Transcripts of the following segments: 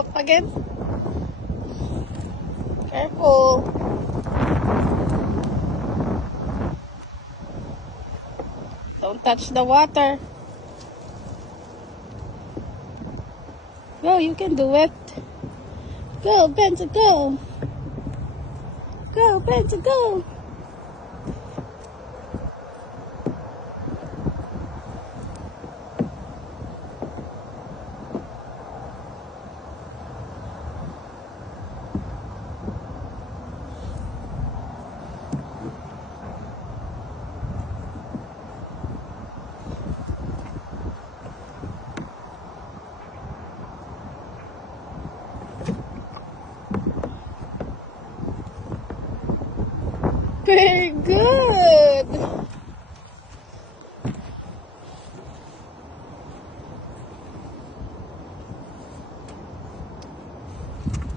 up again. Careful. Don't touch the water. Go, you can do it. Go, Benza, go. Go, Benza, go. Very good.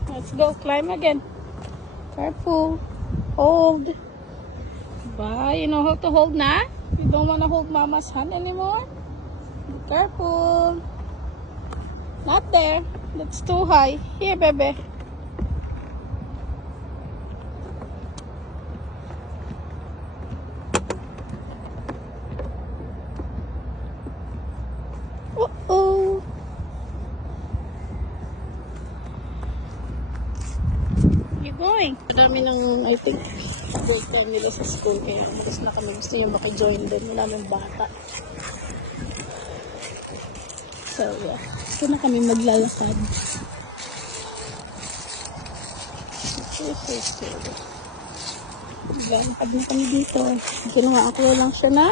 Let's go climb again. Careful. Hold. Bye. You know how to hold na? You don't want to hold mama's hand anymore? Be careful. Not there. That's too high. Here, baby. Uh-oh. You going? Madami ng, I think, break time nila sa school. Kaya malis na kami. Gusto niya maki-join din. Wala ng bata. So, yeah. Gusto na kami maglalakad. Maglalakad na kami dito. Ginawa ako lang siya na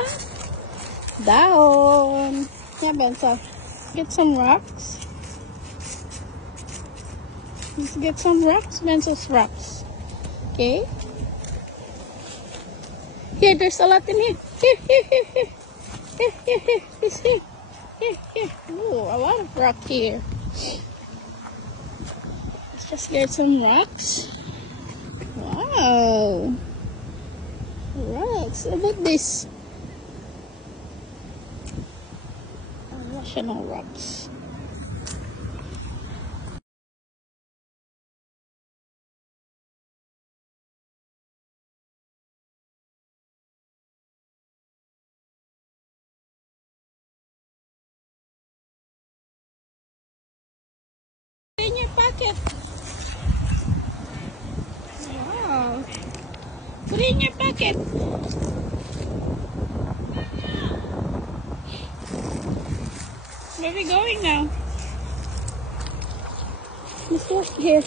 down. Yeah, Benza. Get some rocks. Let's get some rocks. Benza's rocks. Okay. Here, there's a lot in here. Here. Here. This here. Here. Ooh, a lot of rock here. Let's just get some rocks. Wow. Rocks. How about this? National rocks. In your pocket. Wow. Put it in your pocket. Where are we going now? Let's walk here.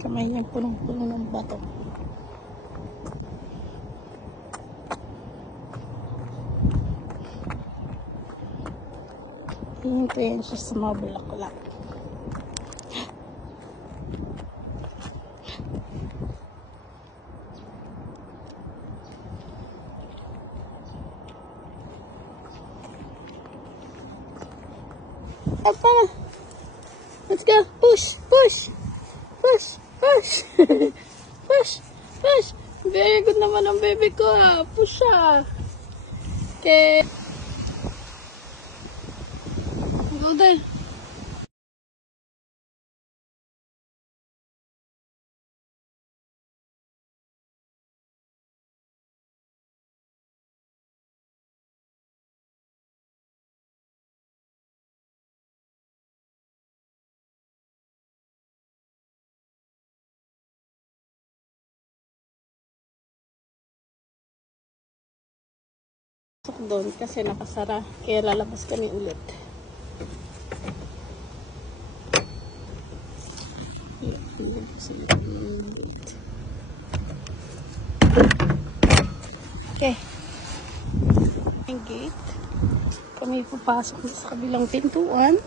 Kamay niya punong-puno ng bato. Hihintayin siya sa mga bulaklak. Up na! Let's go! Push! Push! Push! Push! Push! Push! Very good naman ang baby ko ah! Push ah! Okay! Go there! Doon kasi nakasara kaya lalabas kami ulit. Okay, yung gate kami papasok sa kabilang pintuan.